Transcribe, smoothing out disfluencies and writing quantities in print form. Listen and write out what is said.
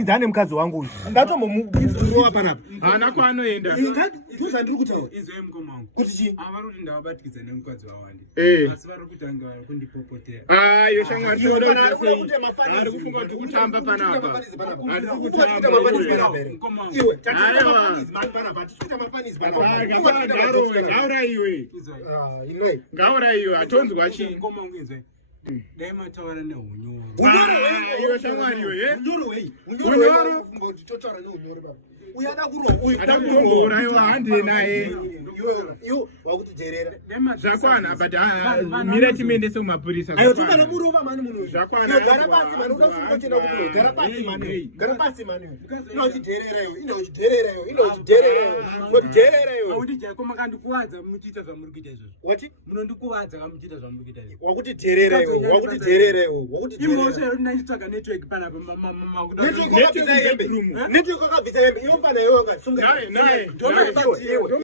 ndatikidzane mukadzi wangu uyu. Ndatomurova panapa. Hana kwanoenda. Tuza ndiri kutaura. Izwe mukoma wangu. Kuti chi? Avaroti ndavabatikidza nemukadzi wawandi. Asi vari kutanga kundipopotera. Yo shamwari Iwe choda kana kuti kuti mafanizi. ari kufunga kuti kutamba panapa. Ari Kuita mafanizi panapa. Iwe tatiita mafanizi panapa. Tisuita mafanizi panapa. Ngaura iwe. Inoi. Ngaura iwe atonzwa chi. Mukoma wangu izwe. Dai mataura neunyoro. Iwe shamwari iwe. Unyoro wei. Unyoro. Totaura neunyoro baba. Uyada kurohwa. Atakurohwa iwe handi naye. Iwe wakuteerera. Zvakwana but mira timende semapurisa. Ayo tukana murova mani munhu. Zvakwana. Gara pasi mani unofunga tenda kuti gara pasi mani. Gara pasi mani. Inochiteerera iwe. Inochiteerera iwe. Inochiteerera iwe. Inochiteerera iwe. Audija koma kandikuwadza muchiita zvamuri kuita izvozvo. Wati? Munondikuwadza kamuchiita zvamuri kuita izvozvo. Wakuteerera iwe. Wakuteerera iwe. Wakuteerera. Imosha yaro ndachitsvaga network panapa Network yakabvisa hembe. Network yakabvisa hembe. Iwe pana iwe ungasunga. Naye. Don't